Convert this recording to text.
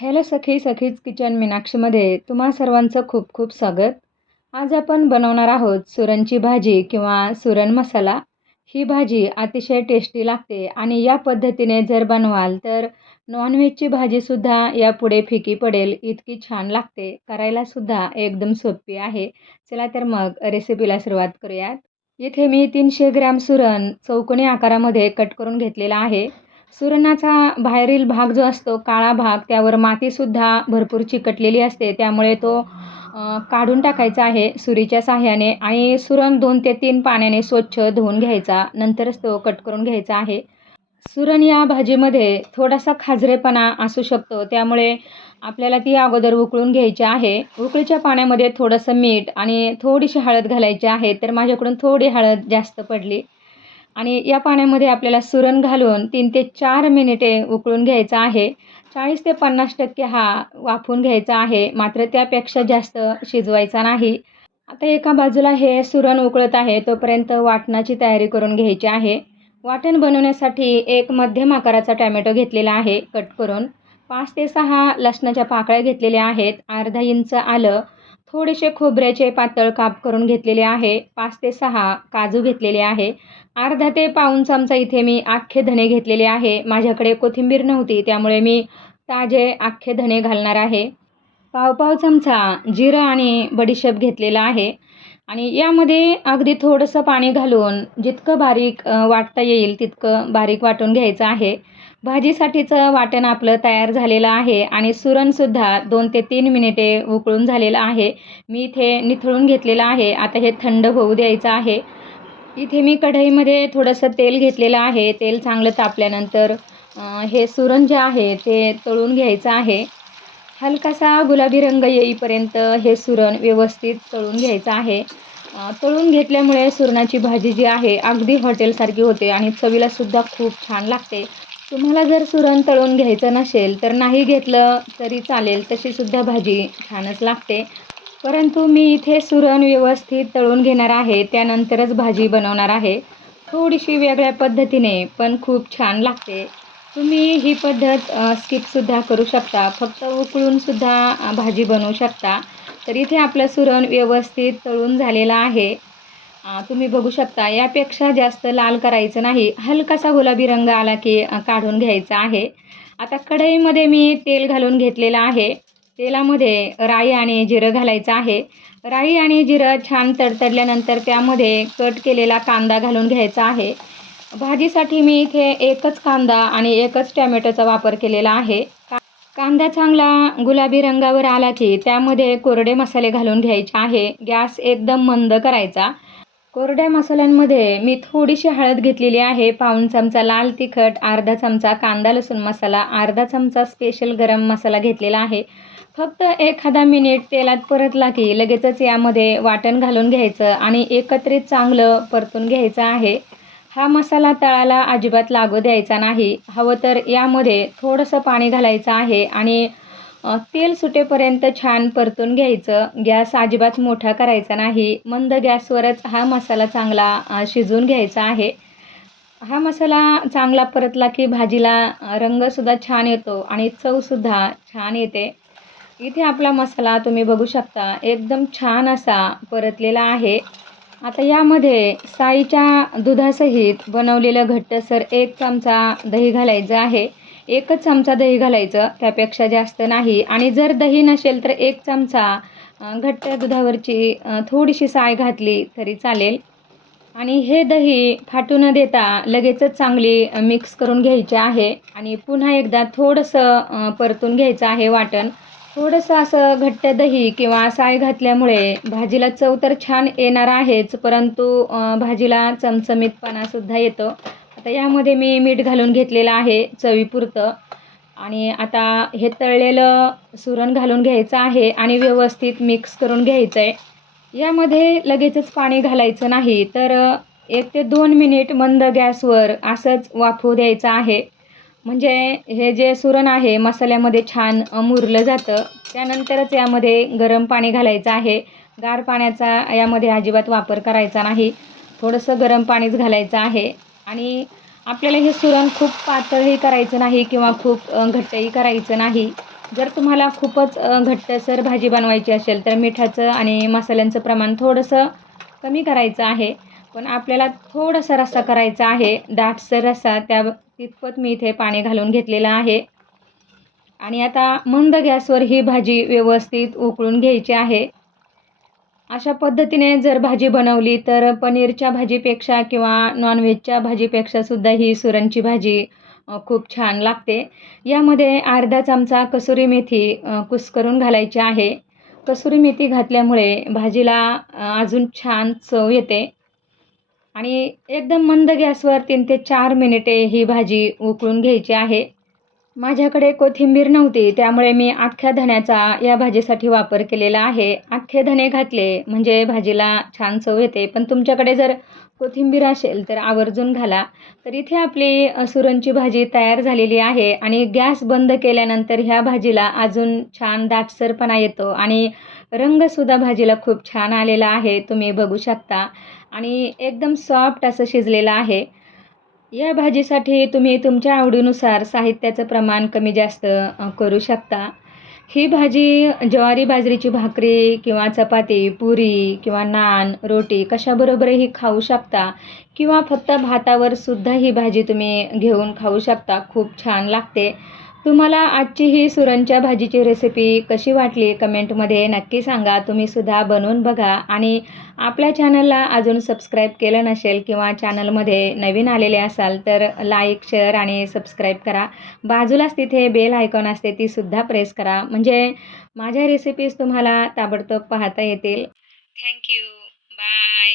Hello सखी सखीज kitchen मीनाक्षीमध्ये तुम्हा सर्वांचं खूप खूप स्वागत. आज आपण बनवणार आहोत सुरणची भाजी किंवा सुरण मसाला. ही भाजी अतिशय टेस्टी लागते आणि या पद्धतीने जर बनवाल तर नॉनव्हेजची भाजीसुद्धा यापुढे फिकी पडेल इतकी छान लागते. करायलासुद्धा एकदम सोपी आहे. चला तर मग रेसिपीला सुरुवात करूयात. इथे मी तीनशे ग्रॅम सुरण चौकोनी आकारामध्ये कट करून घेतलेला आहे. सुरणाचा बाहेरील भाग जो असतो काळा भाग त्यावर मातीसुद्धा भरपूर चिकटलेली असते. त्यामुळे तो काढून टाकायचा आहे सुरीच्या साह्याने आणि सुरण दोन ते तीन पाण्याने स्वच्छ धुवून घ्यायचा. नंतरच तो कट करून घ्यायचा आहे. सुरण या भाजीमध्ये थोडासा खाजरेपणा असू शकतो. त्यामुळे आपल्याला ती अगोदर उकळून घ्यायची आहे. उकळीच्या पाण्यामध्ये थोडंसं मीठ आणि थोडीशी हळद घालायची आहे. तर माझ्याकडून थोडी हळद जास्त पडली. आणि या पाण्यामध्ये आपल्याला सुरण घालून तीन ते चार मिनिटे उकळून घ्यायचं आहे. चाळीस ते पन्नास टक्के हा वाफून घ्यायचा आहे. मात्र त्यापेक्षा जास्त शिजवायचा नाही. आता एका बाजूला हे सुरण उकळत आहे तोपर्यंत वाटणाची तयारी करून घ्यायची आहे. वाटण बनवण्यासाठी एक मध्यम आकाराचा टॅमॅटो घेतलेला आहे कट करून. पाच ते सहा लसणाच्या पाकळ्या घेतलेल्या आहेत. अर्धा इंच आलं थोडेसे खोबऱ्याचे पातळ काप करून घेतलेले आहे. पाच ते सहा काजू घेतलेले आहे. अर्धा ते पाऊन चमचा इथे मी अख्खे धणे घेतलेले आहे. माझ्याकडे कोथिंबीर नव्हती त्यामुळे मी ताजे अख्खे धणे घालणार आहे. पाव पाव चमचा जिरं आणि बडीशेप घेतलेला आहे. आणि यामध्ये अगदी थोडंसं पाणी घालून जितकं बारीक वाटता येईल तितकं बारीक वाटून घ्यायचं आहे. भाजीसाठीचं वाटण आपलं तयार झालेलं आहे आणि सुरणसुद्धा दोन ते तीन मिनिटे उकळून झालेलं आहे. मी इथे निथळून घेतलेलं आहे. आता हे थंड होऊ द्यायचं आहे. इथे मी कढईमध्ये थोडंसं तेल घेतलेलं आहे. तेल चांगलं तापल्यानंतर हे सुरण जे आहे ते तळून घ्यायचं आहे. हलकासा गुलाबी रंग येईपर्यंत हे सुरण व्यवस्थित तळून घ्यायचं आहे. तळून घेतल्यामुळे सुरणाची भाजी जी आहे अगदी हॉटेलसारखी होते आणि चवीलासुद्धा खूप छान लागते. तुम्हाला जर सुरण तळून घ्यायचं नसेल तर नाही घेतलं तरी चालेल तशीसुद्धा भाजी छानच लागते. परंतु मी इथे सुरण व्यवस्थित तळून घेणार आहे त्यानंतरच भाजी बनवणार आहे. थोडीशी वेगळ्या पद्धतीने पण खूप छान लागते. तुम्ही ही पद्धत स्किपसुद्धा करू शकता. फक्त उकळूनसुद्धा भाजी बनवू शकता. तर इथे आपलं सुरण व्यवस्थित तळून झालेलं आहे. तुम्ही बघू शकता यापेक्षा जास्त लाल करायचं नाही. हलकासा गुलाबी रंग आला की काढून घ्यायचा आहे. आता कढईमध्ये मी तेल घालून घेतलेलं आहे. तेलामध्ये राई आणि जिरं घालायचं आहे. राई आणि जिरं छान तडतडल्यानंतर त्यामध्ये कट केलेला कांदा घालून घ्यायचा आहे. भाजीसाठी मी इथे एकच कांदा आणि एकच टॅमॅटोचा वापर केलेला आहे. कांदा चांगला गुलाबी रंगावर आला की त्यामध्ये कोरडे मसाले घालून घ्यायचे आहे. गॅस एकदम मंद करायचा. कोरड्या मसाल्यांमध्ये मी थोडीशी हळद घेतलेली आहे. पाऊण चमचा लाल तिखट अर्धा चमचा कांदा लसूण मसाला अर्धा चमचा स्पेशल गरम मसाला घेतलेला आहे. फक्त एखादा मिनिट तेलात परतला की लगेचच यामध्ये वाटण घालून घ्यायचं आणि एकत्रित चांगलं परतून घ्यायचं आहे. हा मसाला तळाला अजिबात लागू द्यायचा नाही. हवं तर यामध्ये थोडंसं पाणी घालायचं आहे आणि तेल सुटेपर्यंत छान परतून घ्यायचं. गॅस अजिबात मोठा करायचा नाही. मंद गॅसवरच हा मसाला चांगला शिजवून घ्यायचा आहे. हा मसाला चांगला परतला की भाजीला रंगसुद्धा छान येतो आणि चवसुद्धा छान येते. इथे आपला मसाला तुम्ही बघू शकता. एकदम छान असा परतलेला आहे. आता यामध्ये साईच्या दुधासहित बनवलेलं घट्टसर एक चमचा दही घालायचं आहे. एकच चमचा दही घालायचं त्यापेक्षा जास्त नाही. आणि जर दही नसेल तर एक चमचा घट्ट दुधावरची थोडीशी साय घातली तरी चालेल. आणि हे दही फाटू न देता लगेचच चांगली मिक्स करून घ्यायचे आहे. आणि पुन्हा एकदा थोडंसं परतून घ्यायचं आहे वाटण. थोडंसं असं घट्ट दही किंवा साय घातल्यामुळे भाजीला चव तर छान येणार आहेच परंतु भाजीला चमचमीतपणासुद्धा येतो. आता यामध्ये मी मीठ घालून घेतलेलं आहे चवीपुरतं. आणि आता हे तळलेलं सुरण घालून घ्यायचं आहे आणि व्यवस्थित मिक्स करून घ्यायचं आहे यामध्ये लगेचच पाणी घालायचं नाही तर एक ते दोन मिनिट मंद गॅसवर असंच वाफू द्यायचं आहे. म्हणजे हे जे सुरण आहे मसाल्यामध्ये छान मुरलं जातं. त्यानंतरच यामध्ये गरम पाणी घालायचं आहे. गार पाण्याचा यामध्ये अजिबात वापर करायचा नाही. थोडंसं गरम पाणीच घालायचं आहे. आणि आपल्याला हे सुरण खूप पातळही करायचं नाही किंवा खूप घट्टही करायचं नाही. जर तुम्हाला खूपच घट्टसर भाजी बनवायची असेल तर मिठाचं आणि मसाल्यांचं प्रमाण थोडंसं कमी करायचं आहे. पण आपल्याला थोडासा रस्सा करायचा आहे. दाटसर रस्सा त्या तितपत मी इथे पाणी घालून घेतलेलं आहे. आणि आता मंद गॅसवर ही भाजी व्यवस्थित उकळून घ्यायची आहे. अशा पद्धतीने जर भाजी बनवली तर पनीरच्या भाजीपेक्षा किंवा नॉनव्हेजच्या भाजीपेक्षा सुद्धा ही सुरणची भाजी खूप छान लागते. यामध्ये अर्धा चमचा कसुरी मेथी कुस्करून घालायची आहे. कसुरी मेथी घातल्यामुळे भाजीला अजून छान चव येते. आणि एकदम मंद गॅसवर तीन ते चार मिनिटे ही भाजी उकळून घ्यायची आहे. माझ्याकडे कोथिंबीर नव्हती त्यामुळे मी अख्ख्या धण्याचा या भाजीसाठी वापर केलेला आहे. अख्खे धणे घातले म्हणजे भाजीला छान चव येते. पण तुमच्याकडे जर कोथिंबीर असेल तर आवर्जून घाला. तर इथे आपली सुरणची भाजी तयार झालेली आहे आणि गॅस बंद केल्यानंतर ह्या भाजीला अजून छान दाटसरपणा येतो आणि रंगसुद्धा भाजीला खूप छान आलेला आहे तुम्ही बघू शकता. आणि एकदम सॉफ्ट असं शिजलेलं आहे. या भाजीसाठी तुम्ही तुमच्या आवडीनुसार साहित्याचं प्रमाण कमी जास्त करू शकता. ही भाजी ज्वारी बाजरीची भाकरी किंवा चपाती पुरी किंवा नान रोटी कशाबरोबरही खाऊ शकता किंवा फक्त भातावर सुद्धा ही भाजी तुम्ही घेऊन खाऊ शकता. खूप छान लागते. तुम्हाला आजची ही सुरणच्या भाजीची रेसिपी कशी वाटली कमेंटमध्ये नक्की सांगा. तुम्ही सुद्धा बनवून बघा. आणि आपल्या चॅनलला अजून सबस्क्राईब केलं नसेल किंवा चॅनलमध्ये नवीन आलेले असाल तर लाईक शेअर आणि सबस्क्राईब करा. बाजूलाच तिथे बेल आयकॉन असते ती सुद्धा प्रेस करा. म्हणजे माझ्या रेसिपीज तुम्हाला ताबडतोब पाहता येतील. Thank you bye